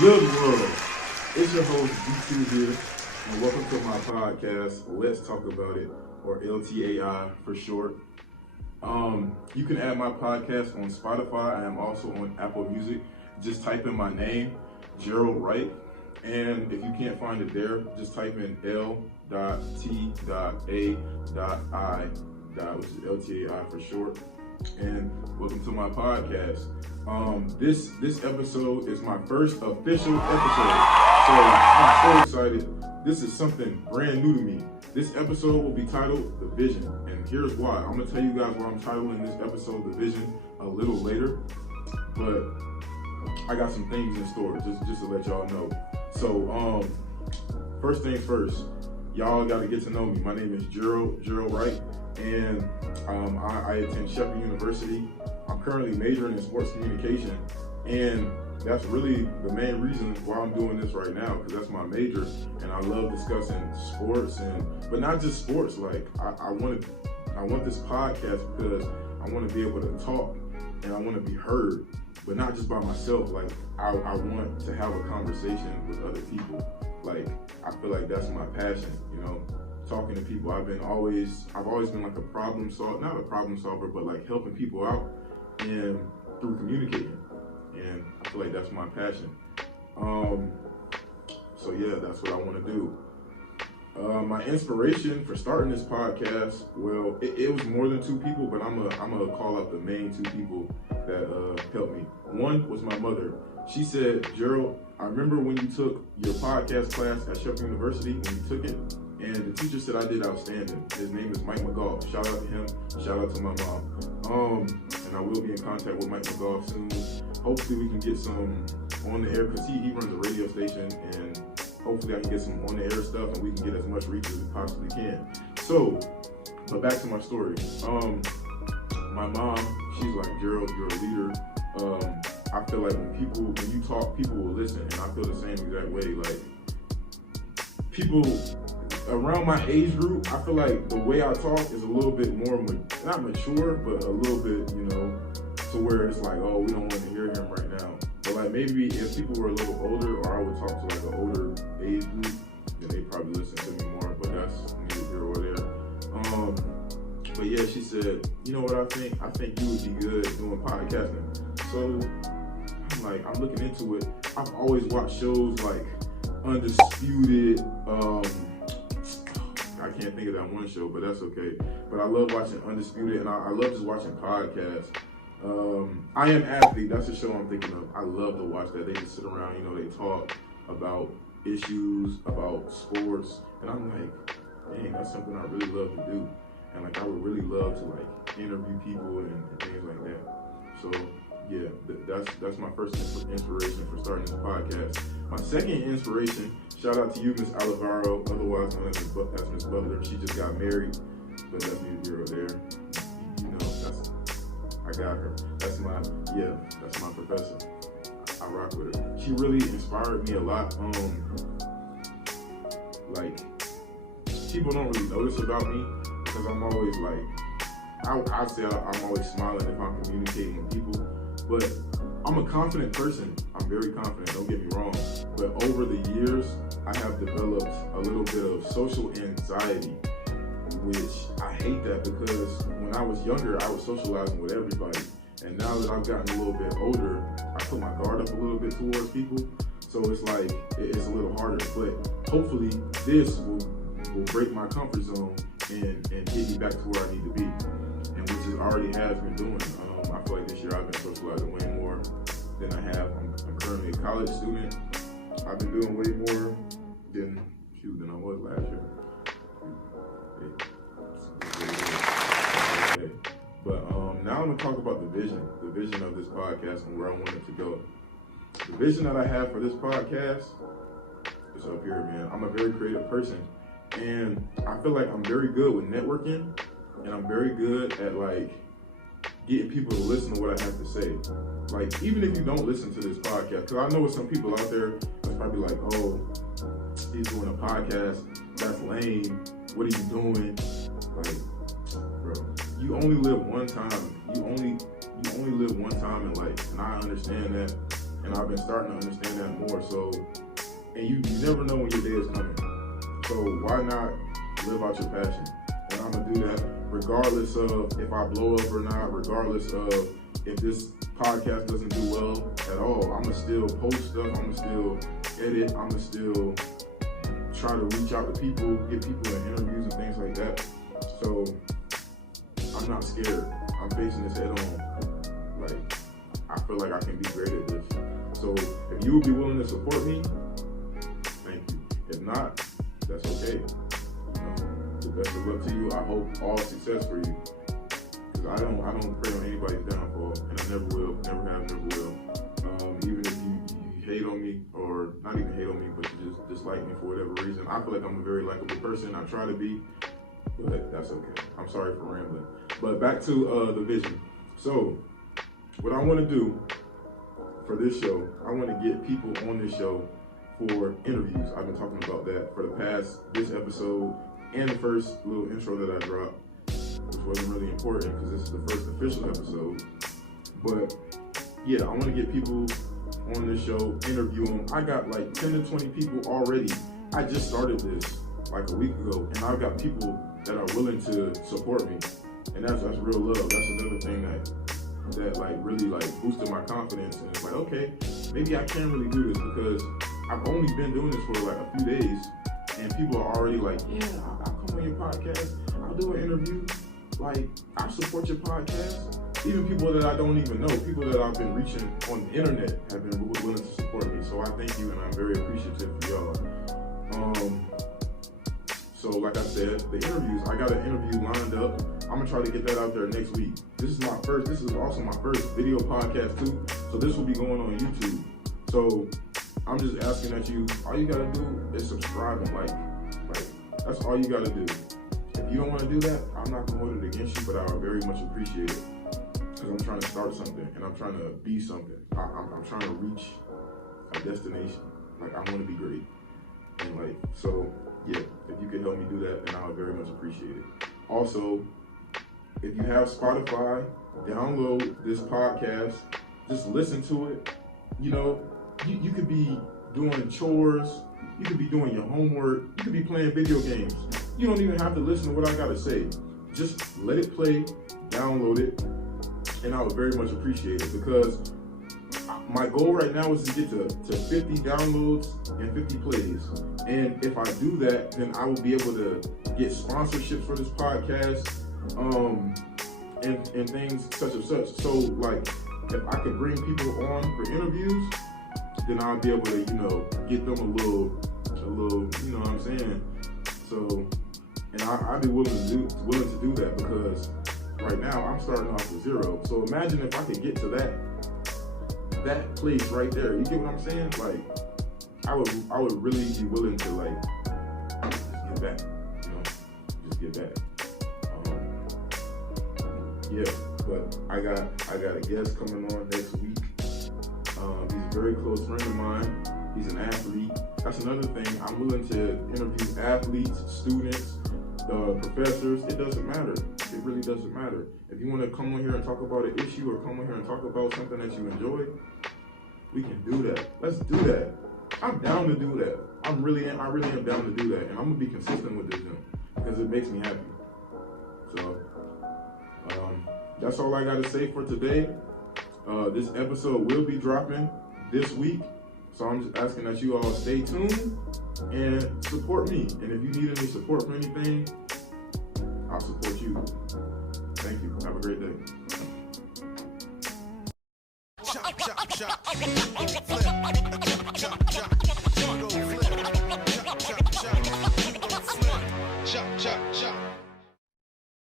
good world? It's your host, D2 here, and welcome to my podcast, Let's Talk About It, or L.T.A.I. for short. You can add my podcast on Spotify. I am also on Apple Music. Just type in my name, Gerald Wright, and if you can't find it there, just type in L.T.A.I, which is L.T.A.I. for short. And welcome to my podcast. This episode is my first official episode, so I'm so excited. This is something brand new to me. This episode will be titled The Vision, and here's why. I'm gonna tell you guys why I'm titling this episode The Vision a little later, but I got some things in store just to let y'all know. So first things first, y'all got to get to know me. My name is Gerald Wright, and I attend Shepherd University. I'm currently majoring in sports communication, and that's really the main reason why I'm doing this right now, because that's my major, and I love discussing sports, but not just sports. Like I want this podcast because I want to be able to talk, and I want to be heard, but not just by myself. Like I want to have a conversation with other people. Like I feel like that's my passion, talking to people. I've always been like a problem solver, not a problem solver, but like helping people out and through communicating. And I feel like that's my passion. So yeah, that's what I want to do. My inspiration for starting this podcast, well, it was more than two people, but I'm gonna call out the main two people that helped me. One was my mother. She said, Gerald, I remember when you took your podcast class at Shepherd University, when you took it, and the teacher said I did outstanding. His name is Mike McGough. Shout out to him. Shout out to my mom. And I will be in contact with Mike McGough soon. Hopefully we can get some on the air, because he runs a radio station, and hopefully I can get some on the air stuff and we can get as much reach as we possibly can. So, but back to my story. My mom, she's like, Gerald, you're a leader. I feel like when you talk, people will listen, and I feel the same exact way. Like people around my age group, I feel like the way I talk is a little bit more, not mature, but a little bit, to where it's like, oh, we don't want to hear him right now. But like maybe if people were a little older, or I would talk to like an older age group, then they probably listen to me more. But that's neither here or there. But yeah, she said, you know what I think? I think you would be good doing podcasting. So I'm looking into it. I've always watched shows like Undisputed. I can't think of that one show, but that's okay. But I love watching Undisputed, and I love just watching podcasts. I Am Athlete, that's the show I'm thinking of. I love to watch that. They just sit around, they talk about issues, about sports, and I'm like, dang, that's something I really love to do. And like I would really love to like interview people and things like that. So yeah, that's my first inspiration for starting this podcast. My second inspiration, shout out to you, Miss Alivaro, otherwise known as Miss Butler. She just got married, but that's neither here or there. I got her. That's my professor. I rock with her. She really inspired me a lot. Like people don't really notice about me because I'm always like, I say I'm always smiling if I'm communicating with people. But I'm a confident person. I'm very confident, don't get me wrong. But over the years, I have developed a little bit of social anxiety, which I hate that, because when I was younger, I was socializing with everybody. And now that I've gotten a little bit older, I put my guard up a little bit towards people. So it's like, it's a little harder. But hopefully this will break my comfort zone and get me back to where I need to be. And which it already has been doing. I feel like this year I've been socializing way more than I have. I'm currently a college student. I've been doing way more than I was last year. Okay. But now I'm gonna talk about the vision of this podcast and where I want it to go. The vision that I have for this podcast is up here, man. I'm a very creative person, and I feel like I'm very good with networking, and I'm very good at like getting people to listen to what I have to say. Like, even if you don't listen to this podcast, because I know with some people out there that's probably like, oh, he's doing a podcast, that's lame, what are you doing? Like, bro, you only live one time. You only live one time in life, and I understand that. and I've been starting to understand that more. So, and you never know when your day is coming. So why not live out your passion? And I'm gonna do that regardless of if I blow up or not, regardless of if this podcast doesn't do well at all. I'm gonna still post stuff, I'm gonna still edit, I'm gonna still try to reach out to people, get people in interviews and things like that. So I'm not scared. I'm facing this head on. Like, I feel like I can be great at this. So if you would be willing to support me, thank you. If not, that's okay. The best of luck to you. I hope all success for you. Because I don't pray on anybody's downfall, and I never will, never have, never will. Even if you hate on me, or not even hate on me, but you just dislike me for whatever reason. I feel like I'm a very likable person. I try to be, but that's okay. I'm sorry for rambling. But back to the vision. So what I want to do for this show, I want to get people on this show for interviews. I've been talking about that for the past, this episode and the first little intro that I dropped, which wasn't really important because this is the first official episode. But yeah, I want to get people on this show, interview them. I got like 10 to 20 people already. I just started this like a week ago, and I've got people that are willing to support me, and that's real love. That's another thing that like really like boosted my confidence, and it's like, okay, maybe I can really do this, because I've only been doing this for like a few days, and people are already like, yeah, I'll come on your podcast, I'll do an interview, like, I'll support your podcast. Even people that I don't even know, people that I've been reaching on the internet have been willing to support me. So I thank you, and I'm very appreciative for y'all. So like I said, the interviews, I got an interview lined up. I'm gonna try to get that out there next week. This is also my first video podcast too. So this will be going on YouTube. So I'm just asking that all you gotta do is subscribe and like, that's all you gotta do. If you don't wanna do that, I'm not gonna hold it against you, but I would very much appreciate it. Because I'm trying to start something, and I'm trying to be something. I'm trying to reach a destination. Like, I want to be great. And like, so yeah, if you could help me do that, then I would very much appreciate it. Also, if you have Spotify, download this podcast, just listen to it. You know, you could be doing chores, you could be doing your homework, you could be playing video games. You don't even have to listen to what I gotta say. Just let it play, download it, and I would very much appreciate it, because my goal right now is to get to 50 downloads and 50 plays. And if I do that, then I will be able to get sponsorships for this podcast, and things such and such. So like, if I could bring people on for interviews, then I'll be able to, get them a little, you know what I'm saying? So, and I'd be willing to do that, because right now I'm starting off with 0. So imagine if I could get to that place right there. You get what I'm saying? Like, I would really be willing to like just get back, just get back. Yeah, but I got a guest coming on next week. He's a very close friend of mine. He's an athlete. That's another thing. I'm willing to interview athletes, students, professors. It doesn't matter. It really doesn't matter. If you want to come on here and talk about an issue, or come on here and talk about something that you enjoy, we can do that. Let's do that. I'm down to do that. I really am down to do that, and I'm gonna be consistent with this, because it makes me happy. So that's all I got to say for today. This episode will be dropping this week, so I'm just asking that you all stay tuned and support me. And if you need any support for anything, I'll support you. Thank you. Have a great day. Chop, chop, chop. Flip. Chop, chop.